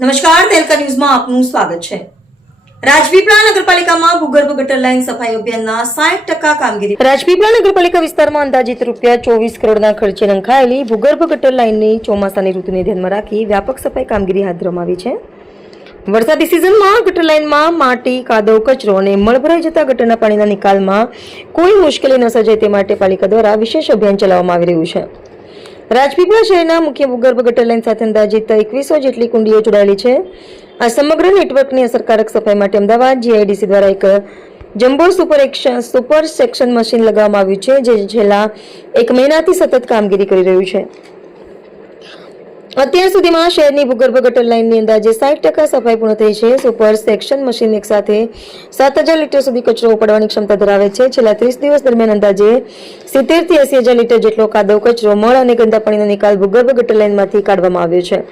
નમસ્કાર, તેલકા ન્યૂઝમાં આપનું સ્વાગત છે। રાજપીપળા નગરપાલિકામાં ભૂગર્ભ ગટર લાઇન સફાઈ અભિયાનના 60% કામગીરી। રાજપીપળા નગરપાલિકા વિસ્તારમાં અંદાજિત રૂપિયા 24 કરોડના ખર્ચે નંખાયેલી ભૂગર્ભ ગટર લાઇનની ચોમાસાની ઋતુને ધ્યાનમાં રાખી વ્યાપક સફાઈ કામગીરી હાથ ધરવામાં આવી છે। વરસાદી સિઝનમાં ગટર લાઇનમાં માટી, કાદવ, કચરો અને મળ ભરાઈ જતા ગટરના પાણીના નિકાલમાં કોઈ મુશ્કેલી ન સર્જાય તે માટે પાલિકા દ્વારા વિશેષ અભિયાન ચલાવવામાં આવી રહ્યું છે। રાજપીપળા શહેરના મુખ્ય ભૂગર્ભ ગટર લાઇન સાથે અંદાજિત 2100 જેટલી કુંડીઓ જોડાયેલી છે। આ સમગ્ર નેટવર્કની અસરકારક સફાઈ માટે અમદાવાદ જીઆઈડીસી દ્વારા એક જમ્બો સુપર સેક્શન મશીન લગાવવામાં આવ્યું છે, જે છેલ્લા 1 મહિનાથી સતત કામગીરી કરી રહ્યું છે। અત્યાર સુધીમાં શહેરની ભૂગર્ભ ગટર લાઇનની અંદાજે 60% સફાઈ પૂર્ણ થઈ છે। સુપર સેક્શન મશીન એક સાથે 7000 લીટર સુધી કચરો ઉપાડવાની ક્ષમતા ધરાવે છે। છેલ્લા 30 દિવસ દરમિયાન અંદાજે 70 થી 80000 લીટર જેટલો કાદવ, કચરો, મળ અને ગંદા પાણીનો નિકાલ ભૂગર્ભ ગટર લાઇનમાંથી કાઢવામાં આવ્યો છે।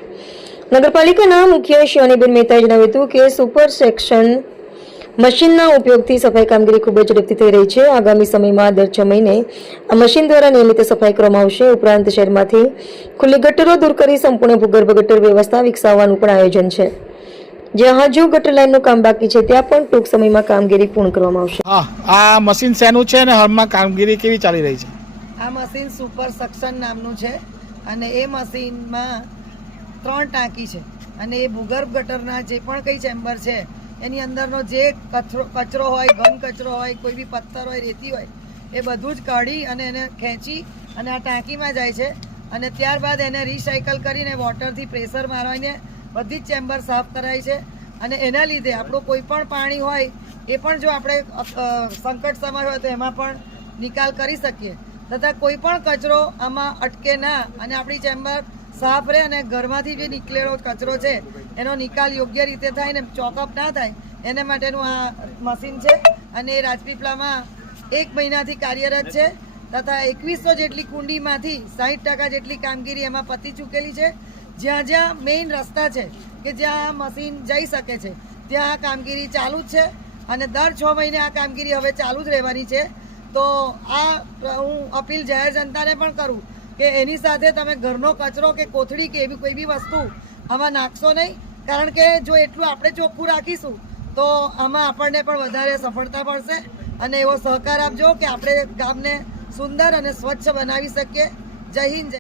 નગરપાલિકાના મુખ્ય શિવાનીબેન મહેતાએ જણાવ્યું હતું કે સુપર સેક્શન મશીનના ઉપયોગથી સફાઈ કામગીરી ખૂબ જ ઝડપથી થઈ રહી છે। આગામી સમયમાં દર 6 મહિને આ મશીન દ્વારા નિયમિત સફાઈ કરવામાં આવશે। ઉપરાંત શહેરમાંથી ખુલ્લી ગટરો દૂર કરી સંપૂર્ણ ભૂગર્ભ ગટર વ્યવસ્થા વિકસાવવાનું પણ આયોજન છે। જ્યાં હજુ ગટર લાઇનનું કામ બાકી છે ત્યાં પણ ટૂંક સમયમાં કામગીરી પૂર્ણ કરવામાં આવશે। આ મશીન શેનું છે અને હાલમાં કામગીરી કેવી ચાલી રહી છે? આ મશીન સુપર સેક્શન નામનું છે અને એ મશીનમાં 3 ટાંકી છે અને એ ભૂગર્ભ ગટરના જે પણ કંઈ ચેમ્બર છે એની અંદરનો જે કચરો હોય, ઘન કચરો હોય, કોઈ બી પથ્થર હોય, રેતી હોય, એ બધું જ કાઢી અને એને ખેંચી અને આ ટાંકીમાં જાય છે અને ત્યારબાદ એને રિસાયકલ કરીને વોટરથી પ્રેશર મારવાને બધી જ ચેમ્બર સાફ કરાય છે અને એના લીધે આપણું કોઈ પણ પાણી હોય એ પણ જો આપણે સંકટ સમય હોય તો એમાં પણ નિકાલ કરી શકીએ તથા કોઈ પણ કચરો આમાં અટકે ના અને આપણી ચેમ્બર સાફ રહે અને ઘરમાંથી જે નીકળેલો કચરો છે એનો નિકાલ યોગ્ય રીતે થાય ને ચોકઅપ ના થાય એને માટેનું આ મશીન છે અને એ રાજપીપળામાં 1 મહિનાથી કાર્યરત છે તથા 2100 જેટલી કુંડીમાંથી 60% જેટલી કામગીરી એમાં પતી ચૂકેલી છે। જ્યાં જ્યાં મેઇન રસ્તા છે કે જ્યાં મશીન જઈ શકે છે ત્યાં આ કામગીરી ચાલુ જ છે અને દર 6 મહિને આ કામગીરી હવે ચાલુ જ રહેવાની છે। તો આ હું અપીલ જાહેર જનતાને પણ કરું કે એની સાથે તમે ઘરનો કચરો કે કોથળી કે એવી કોઈ બી વસ્તુ આમાં નાખશો નહીં, કારણ કે જો એટલું આપણે ચોખ્ખું રાખીશું તો આમાં આપણને પણ વધારે સફળતા મળશે અને એવો સહકાર આપજો કે આપણે ગામને સુંદર અને સ્વચ્છ બનાવી શકીએ। જય હિન્દ।